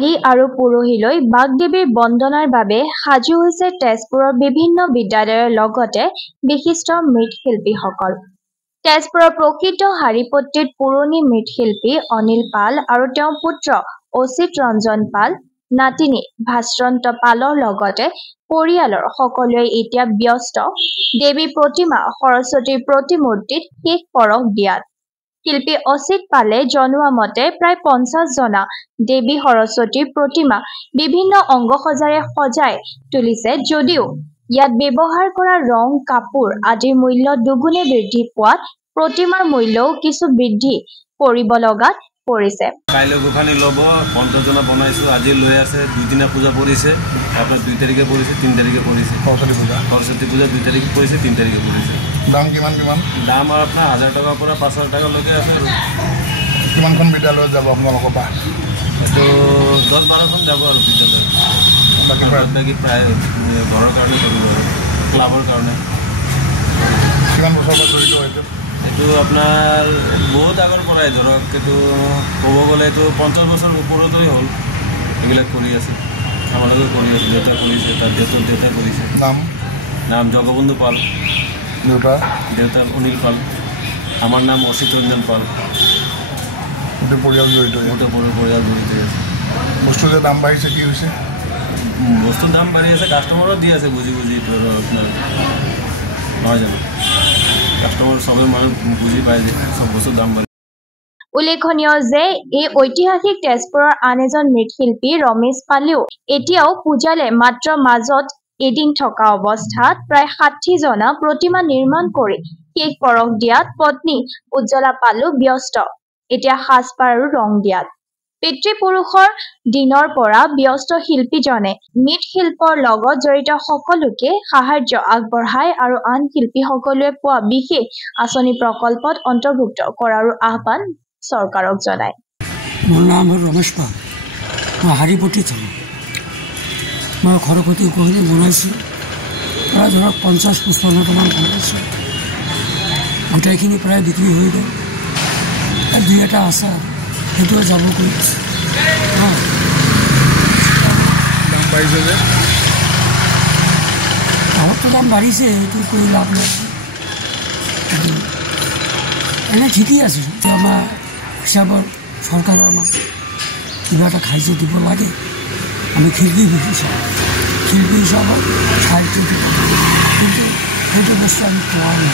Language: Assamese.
লি আৰু পুৰোহিলৈ বাগদেৱীৰ বন্দনাৰ বাবে সাজু হৈছে তেজপুৰৰ বিভিন্ন বিদ্যালয়ৰ লগতে বিশিষ্ট মৃৎশিল্পীসকল। তেজপুৰৰ প্ৰকৃত হাৰিপট্টিত পুৰণি মৃৎশিল্পী অনিল পাল আৰু তেওঁৰ পুত্ৰ অচিত ৰঞ্জন পাল, নাতিনী ভাস্ৰন্ত পালৰ লগতে পৰিয়ালৰ সকলোৱে এতিয়া ব্যস্ত দেৱী প্ৰতিমা সৰস্বতীৰ প্ৰতিমূৰ্তিত শেষ পৰশ দিয়াত। শিল্পী অচিত পালে জনোৱা মতে প্ৰায় 50 জনা দেৱী সৰস্বতীৰ প্ৰতিমা বিভিন্ন অংগসজাৰে সজাই তুলিছে যদিও ইয়াত ব্যৱহাৰ কৰা ৰং, কাপোৰ আদিৰ মূল্য দুগুণে বৃদ্ধি পোৱাত প্ৰতিমাৰ মূল্যও কিছু বৃদ্ধি কৰিব লগাত পৰিছে। কাইলৈ গোখানি ল'ব 50 জনা বনাইছোঁ, আজি লৈ আছে, 2 দিনা পূজা পৰিছে, আপোনাৰ 2 তাৰিখে পৰিছে, 3 তাৰিখে পৰিছে। সৰস্বতী পূজা 2 তাৰিখে পৰিছে, 3 তাৰিখে পৰিছে। দাম কিমান? দাম আপোনাৰ 1000 টকাৰ পৰা 5000 টকালৈকে আছে। আৰু কিমানখন বিদ্যালয়ত যাব আপোনালোকৰ পৰা? এইটো 10-12খন যাব আৰু বিদ্যালয়। বাকী প্ৰায় ঘৰৰ কাৰণে কৰিব আৰু ক্লাবৰ কাৰণে। কিমান বছৰ পৰা জড়িত হৈছে? এইটো আপোনাৰ বহুত আগৰ পৰাই ধৰক, এইটো ক'ব গ'লে এইটো 50 বছৰ ওপৰতেই হ'ল এইবিলাক কৰি আছে। আমালোকে কৰি আছোঁ, দেউতা কৰিছে, তাৰ দেউতা কৰিছে। নাম জগবন্ধু পাল, দেউতা অনিল পাল, আমাৰ নাম অচিত ৰঞ্জন পাল। গোটেই পৰিয়াল জড়িত আছে। বস্তুৰ যে দাম বাঢ়িছে, কি হৈছে? বস্তুৰ দাম বাঢ়ি আছে, কাষ্টমাৰো দি আছে বুজি এইটো আৰু আপোনাৰ নহয় জানো, কাষ্টমাৰ চবে মানুহ বুজি পায় যে চব বস্তুৰ দাম বাঢ়ি। উল্লেখনীয় যে এই ঐতিহাসিক তেজপুৰৰ আন এজন মৃৎশিল্পী ৰমেশ পালেও এতিয়াও পূজালে মাত্ৰ মাজত এদিন থকা অৱস্থাত প্ৰায় 60 জনা প্ৰতিমা নিৰ্মাণ কৰি শেষ পৰশ দিয়াত পত্নী উজ্জ্বলা পালো ব্যস্ত এতিয়া সাজপাৰ আৰু ৰং দিয়াত। পিতৃপুৰুষৰ দিনৰ পৰা ব্যস্ত শিল্পীজনে মৃৎশিল্পৰ লগত জড়িত সকলোকে সাহায্য আগবঢ়ায় আৰু আন শিল্পীসকলে পোৱা বিশেষ আঁচনি প্ৰকল্পত অন্তৰ্ভুক্ত কৰাৰো আহ্বান চৰকাৰক জনায়। মোৰ নাম হ'ল ৰমেশ পাল, মই হাৰিপট্টিত থাকোঁ। মই সৰস্বতী গোহানি বনাইছোঁ, প্ৰায় ধৰক 50-55টামান বনাইছোঁ। গোটেইখিনি প্ৰায় বিক্ৰী হৈ গ'ল, 2-এটা আছে সেইটোও যাব কৰি আছে। দাম বাঢ়িছে যে আগততো দাম বাঢ়িছে, সেইটো কৰি লাভ নাই। এনেই ঠিকেই আছে, আমাৰ হিচাপত চৰকাৰে আমাক কিবা এটা খাইছে দিব লাগে। আমি শিল্পী হিচাপত সাহায্য দিব, কিন্তু সেইটো বস্তু আমি পোৱা নাই।